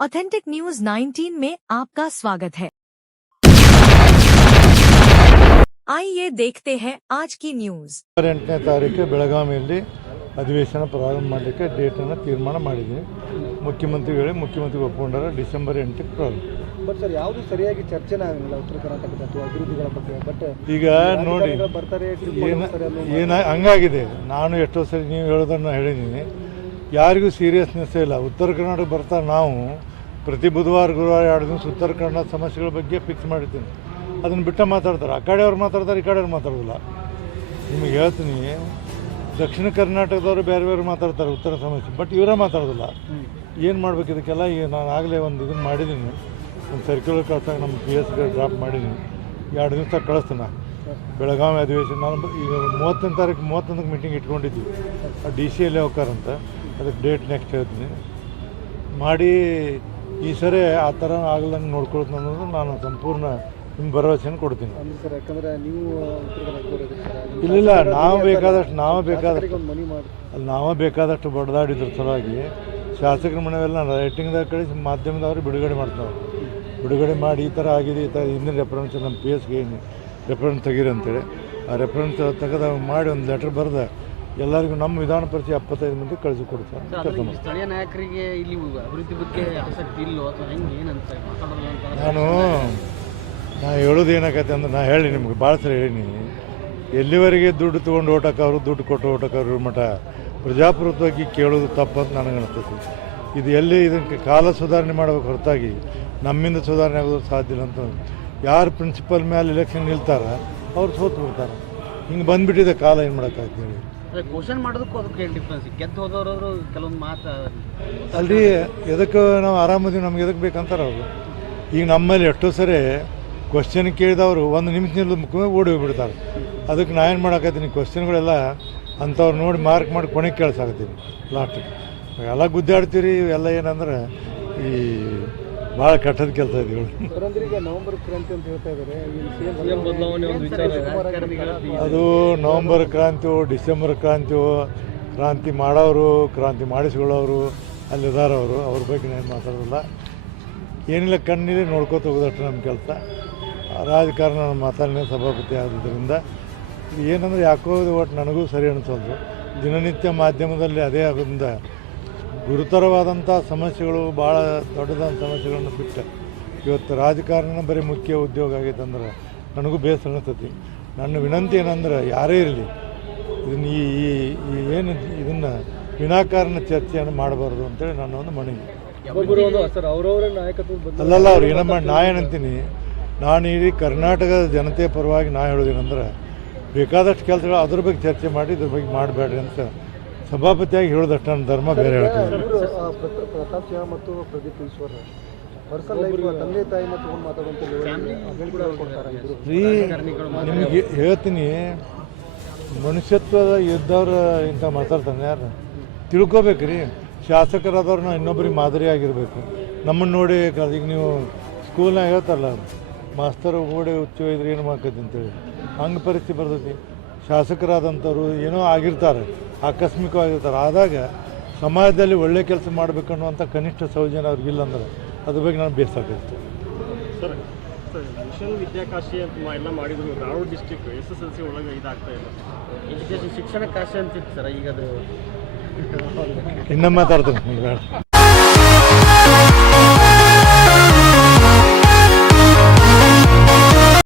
Authentic news 19 में आपका स्वागत है आइए देखते हैं आज की न्यूज ಎಂಟನೇ ತಾರೀಕು ಬೆಳಗಾವಿಯಲ್ಲಿ ಅಧಿವೇಶನ ಪ್ರಾರಂಭ ಮಾಡಲಿಕ್ಕೆ ಡೇಟನ್ನು ತೀರ್ಮಾನ ಮಾಡಿದ್ದೀನಿ ಮುಖ್ಯಮಂತ್ರಿಗಳೇ ಮುಖ್ಯಮಂತ್ರಿ ಒಪ್ಪಿಕೊಂಡಾರ ಡಿಸೆಂಬರ್ ಎಂಟಕ್ಕೆ ಪ್ರಾರಂಭ ಬಟ್ ಸರ್ ಯಾವುದು ಸರಿಯಾಗಿ ಚರ್ಚೆನೇ ಆಗಲಿಲ್ಲ ಉತ್ತರ ಕರ್ನಾಟಕದ ಅಥವಾ ಅಭಿವೃದ್ಧಿಗಳ ಬಗ್ಗೆ ಬಟ್ ಈಗ ನೋಡಿ ಬರ್ತಾರೆ trip ಏನ ಹೋಗ್ತಾರೆ ಅನ್ನೋ ಏನ ಹಂಗಾಗಿದೆ ನಾನು ಎಷ್ಟೋ ಸರಿ ನೀವು ಹೇಳೋದನ್ನು ಹೇಳಿದ್ದೀನಿ ಯಾರಿಗೂ ಸೀರಿಯಸ್ನೆಸ್ ಇಲ್ಲ. ಉತ್ತರ ಕರ್ನಾಟಕ ಬರ್ತಾ ನಾವು ಪ್ರತಿ ಬುಧವಾರ, ಗುರುವಾರ ಎರಡು ದಿವಸ ಉತ್ತರ ಕನ್ನಡ ಸಮಸ್ಯೆಗಳ ಬಗ್ಗೆ ಫಿಕ್ಸ್ ಮಾಡಿದ್ದೀನಿ ಅದನ್ನು ಬಿಟ್ಟು ಮಾತಾಡ್ತಾರೆ. ಆ ಕಡೆಯವ್ರು ಮಾತಾಡ್ತಾರೆ, ಈ ಕಡೆಯವ್ರು ಮಾತಾಡೋದಿಲ್ಲ. ನಿಮಗೆ ಹೇಳ್ತೀನಿ, ದಕ್ಷಿಣ ಕರ್ನಾಟಕದವರು ಬೇರೆ ಬೇರೆ ಮಾತಾಡ್ತಾರೆ ಉತ್ತರ ಸಮಸ್ಯೆ ಬಟ್ ಇವರೇ ಮಾತಾಡೋದಿಲ್ಲ. ಏನು ಮಾಡ್ಬೇಕು ಇದಕ್ಕೆಲ್ಲ? ಈಗ ನಾನು ಆಗಲೇ ಒಂದು ಇದನ್ನು ಮಾಡಿದ್ದೀನಿ ಒಂದು ಸರ್ಕ್ಯುಲರ್ ಕಳ್ಸಾಗ ನಮ್ಮ ಪಿ ಎಸ್ಗೆ ಡ್ರಾಪ್ ಮಾಡಿದ್ದೀನಿ ಎರಡು ದಿವಸ ಕಳಿಸ್ತೀನಿ ಬೆಳಗಾವಿ ಅಧಿವೇಶನ ನಾನು ಈಗ ಮೂವತ್ತೊಂದು ತಾರೀಕು, ಮೂವತ್ತೊಂದಕ್ಕೆ ಮೀಟಿಂಗ್ ಇಟ್ಕೊಂಡಿದ್ವಿ. ಆ ಡಿ ಸಿ ಎಲ್ಲಿ ಹೋಗ್ತಾರಂತ. ಅದಕ್ಕೆ ಡೇಟ್ ನೆಕ್ಸ್ಟ್ ಹೇಳ್ತೀನಿ. ಮಾಡಿ ಈ ಸರಿ ಆ ಥರ ಆಗ್ಲಂಗೆ ನೋಡ್ಕೊಳ್ತೀನಿ ಅನ್ನೋದು ನಾನು ಸಂಪೂರ್ಣ ನಿಮ್ಮ ಭರವಸೆಯನ್ನು ಕೊಡ್ತೀನಿ. ಸರ್ ಯಾಕಂದ್ರೆ ನೀವು ಇಲ್ಲ ನಾವು ಬೇಕಾದಷ್ಟು ನಾವು ಬೇಕಾದಷ್ಟು. ಅಲ್ಲಿ ನಾವು ಬೇಕಾದಷ್ಟು ಬಡ್ದಾಡಿದ್ರ ಸಲುವಾಗಿ ಶಾಸಕರ ಮನೆಯವೆಲ್ಲ ರೈಟಿಂಗ್ದಾಗ ಕಳಿಸಿ ಮಾಧ್ಯಮದವ್ರು ಬಿಡುಗಡೆ ಮಾಡ್ತಾವೆ ಬಿಡುಗಡೆ ಮಾಡಿ ಈ ಥರ ಆಗಿದೆ ಈ ಥರ ಹಿಂದಿನ ರೆಫರೆನ್ಸ್ ನಮ್ಮ ಪಿ ಎಸ್ಗೆ ಏನು ರೆಫರೆನ್ಸ್ ತೆಗೀರಿ ಅಂತೇಳಿ. ಆ ರೆಫರೆನ್ಸ್ ತೆಗೆದ ಮಾಡಿ ಒಂದು ಲೆಟ್ರ್ ಬರೆದ ಎಲ್ಲರಿಗೂ ನಮ್ಮ ವಿಧಾನ ಪರಿಚಯ ಎಪ್ಪತ್ತೈದು ಮಂದಿ ಕಳಿಸಿ ಕೊಡ್ತಾರೆ ಅಂತ ಕೆಲಸ ಸ್ಥಳೀಯ ನಾಯಕರಿಗೆ ಇಲ್ಲಿ ಅಭಿವೃದ್ಧಿ ಬಗ್ಗೆ ಆಸಕ್ತಿ ಇಲ್ಲೋ ಅಥವಾ ಹೆಂಗೆ ಏನಂತ ಅಂತ ನಾನು ನಾ ಹೇಳೋದು ಏನಾಗತ್ತೆ ಅಂದ್ರೆ ನಾ ಹೇಳಿ ನಿಮ್ಗೆ ಭಾಳ ಸರಿ ಹೇಳೀನಿ. ಎಲ್ಲಿವರೆಗೆ ದುಡ್ಡು ತೊಗೊಂಡು ಓಟಕ್ಕವರು ದುಡ್ಡು ಕೊಟ್ಟು ಓಟಕ್ಕವ್ರ ಮಠ ಪ್ರಜಾಪ್ರಭುತ್ವವಾಗಿ ಕೇಳೋದು ತಪ್ಪಂತ ನನಗೆ ಅನಿಸ್ತದೆ ಇದು ಎಲ್ಲಿ ಇದಕ್ಕೆ ಕಾಲ ಸುಧಾರಣೆ ಮಾಡಬೇಕು ಹೊರತಾಗಿ ನಮ್ಮಿಂದ ಸುಧಾರಣೆ ಆಗೋದು ಸಾಧ್ಯ ಇಲ್ಲ ಅಂತ ಯಾರು ಪ್ರಿನ್ಸಿಪಲ್ ಮೇಲೆ ಎಲೆಕ್ಷನ್ ನಿಲ್ತಾರ ಅವ್ರು ಸೋತು ಬಿಡ್ತಾರೆ ಹಿಂಗೆ ಬಂದುಬಿಟ್ಟಿದೆ ಕಾಲ ಏನು ಮಾಡೋಕ್ಕಾಗ್ತದೆ ಕ್ವಶನ್ ಮಾಡೋದಕ್ಕೂ ಅದಕ್ಕೆ ಏನು ಡಿಫ್ರೆನ್ಸ್ ಗೆದ್ದು ಹೋದವರು ಕೆಲವೊಂದು ಮಾತು ಅಲ್ರಿ, ಎದಕ್ಕೆ ನಾವು ಆರಾಮದೀವಿ ನಮ್ಗೆ ಎದಕ್ಕೆ ಬೇಕಂತಾರೆ ಅವರು? ಈಗ ನಮ್ಮಲ್ಲಿ ಎಷ್ಟೋ ಸರಿ ಕ್ವಶನ್ ಕೇಳಿದವರು ಒಂದು ನಿಮಿಷದಿಂದ ಮುಖವೇ ಓಡಿ ಹೋಗ್ಬಿಡ್ತಾರೆ. ಅದಕ್ಕೆ ನಾ ಏನು ಮಾಡೋಕತ್ತೀನಿ ಕ್ವಶನ್ಗಳೆಲ್ಲ ಅಂಥವ್ರು ನೋಡಿ ಮಾರ್ಕ್ ಮಾಡಿ ಕೊನೆಗೆ ಕೇಳ್ಸಾಕತ್ತೀನಿ ಲಾಸ್ಟಿಗೆ ಎಲ್ಲ ಗುದ್ದಾಡ್ತೀರಿ, ಇವೆಲ್ಲ ಏನಂದ್ರೆ ಈ ಭಾಳ ಕಟ್ಟದ ಕೆಲಸ ಇದೆ ಅಂದ್ರೆ ನವೆಂಬರ್ ಕ್ರಾಂತಿ ಅಂತ ಹೇಳ್ತಾ ಇದ್ದಾರೆ ಸಿಎಂ ಬದಲಾವಣೆ ಒಂದು ವಿಚಾರ ಅದು ನವಂಬರ್ ಕ್ರಾಂತಿಯೋ ಡಿಸೆಂಬರ್ ಕ್ರಾಂತಿಯೋ ಕ್ರಾಂತಿ ಮಾಡೋರು ಕ್ರಾಂತಿ ಮಾಡಿಸ್ಕೊಳ್ಳೋರು ಅವರು ಅವ್ರ ಬಗ್ಗೆ ನಾನು ಮಾತಾಡೋದಿಲ್ಲ. ಏನಿಲ್ಲ ಕಣ್ಣಿದೆ ನೋಡ್ಕೋತ ಹೋಗೋದಷ್ಟು ನಮ್ಮ ಕೆಲಸ. ರಾಜಕಾರಣ ನಾನು ಮಾತಾಡನೆ ಸಭಾಪತಿ ಆದ್ರಿಂದ ಏನಂದ್ರೆ ಯಾಕೋ ಇದು ಒಟ್ಟು ನನಗೂ ಸರಿ ಅನಿಸೋದು. ದಿನನಿತ್ಯ ಮಾಧ್ಯಮದಲ್ಲಿ ಅದೇ ಆಗೋದ್ರಿಂದ ಗುರುತರವಾದಂಥ ಸಮಸ್ಯೆಗಳು ಭಾಳ ದೊಡ್ಡದಾದ ಸಮಸ್ಯೆಗಳನ್ನು ಬಿಟ್ಟ. ಇವತ್ತು ರಾಜಕಾರಣ ಬರೀ ಮುಖ್ಯ ಉದ್ಯೋಗ ಆಗೈತೆ ಅಂದ್ರೆ ನನಗೂ ಬೇಸರ ಅನ್ನಿಸ್ತತಿ. ನನ್ನ ವಿನಂತಿ ಏನಂದ್ರೆ ಯಾರೇ ಇರಲಿ ಇದನ್ನು ಈ ಈ- ಏನು ಇದನ್ನು ವಿನಾಕಾರಣ ಚರ್ಚೆಯನ್ನು ಮಾಡಬಾರ್ದು ಅಂತೇಳಿ ನನ್ನ ಒಂದು ಮನವಿ. ಅಲ್ಲಲ್ಲ ಅವ್ರು ಏನಮ್ಮ ನಾ ಏನಂತೀನಿ ನಾನು ಇಡೀ ಕರ್ನಾಟಕದ ಜನತೆಯ ಪರವಾಗಿ ನಾ ಹೇಳೋದೇನೆಂದ್ರೆ ಬೇಕಾದಷ್ಟು ಕೆಲಸಗಳು ಅದ್ರ ಬಗ್ಗೆ ಚರ್ಚೆ ಮಾಡಿ ಇದ್ರ ಬಗ್ಗೆ ಮಾಡಬೇಡ್ರಿ ಅಂತ ಸಭಾಪತಿಯಾಗಿ ಹೇಳೋದಷ್ಟು ನನ್ನ ಧರ್ಮ ಬೇರೆ ಹೇಳ್ತೀನಿ. ಪ್ರತಾಪ್ ಸಿಂಹ ಮತ್ತು ಪ್ರದೀಪ್ ಈಶ್ವರ್ ಪರ್ಸನಲ್ ಲೈಫ್ ತಂದೆ ನಿಮಗೆ ಹೇಳ್ತೀನಿ ಮನುಷ್ಯತ್ವದ ಇದ್ದವ್ರು ಇಂಥ ಮಾತಾಡ್ತಾನೆ ಯಾರು? ತಿಳ್ಕೊಬೇಕ್ರಿ. ಶಾಸಕರಾದವ್ರನ್ನ ಇನ್ನೊಬ್ರಿಗೆ ಮಾದರಿಯಾಗಿರ್ಬೇಕು ನಮ್ಮನ್ನು ನೋಡಿ ಈಗ ನೀವು ಸ್ಕೂಲ್ನಾಗ ಹೇಳ್ತಾರಲ್ಲ ಮಾಸ್ತರ್ ಓಡಿ ಹುಚ್ಚು ಇದ್ರೆ ಏನು ಮಾಡ್ಕೈತಿ ಅಂತೇಳಿ. ಹಂಗೆ ಪರಿಸ್ಥಿತಿ ಬರ್ತೈತಿ. ಶಾಸಕರಾದಂಥವ್ರು ಏನೋ ಆಗಿರ್ತಾರೆ ಆಕಸ್ಮಿಕವಾಗಿರ್ತಾರೆ. ಆದಾಗ ಸಮಾಜದಲ್ಲಿ ಒಳ್ಳೆ ಕೆಲಸ ಮಾಡಬೇಕನ್ನುವಂಥ ಕನಿಷ್ಠ ಸೌಜನ್ಯ ಅವ್ರಿಗಿಲ್ಲ ಅಂದ್ರೆ ಅದ್ರ ಬಗ್ಗೆ ನಾನು ಬೇಸಾಗಿರ್ತೀನಿ ಸರ್ ಸರ್ ಮಿಷನ್ ವಿದ್ಯಾಕಾಶಿ ಅಂತ ಎಲ್ಲ ಮಾಡಿದ್ರು. Dharwad district S S L C ಒಳಗೆ ಇದಾಗ್ತಾ ಇಲ್ಲ ಎಜುಕೇಶನ್ ಶಿಕ್ಷಣ ಕಾಶಿ ಅಂತಿತ್ತು ಸರ್ ಈಗ ಅದು ಇನ್ನೂ ಮಾತಾಡ್ತೀನಿ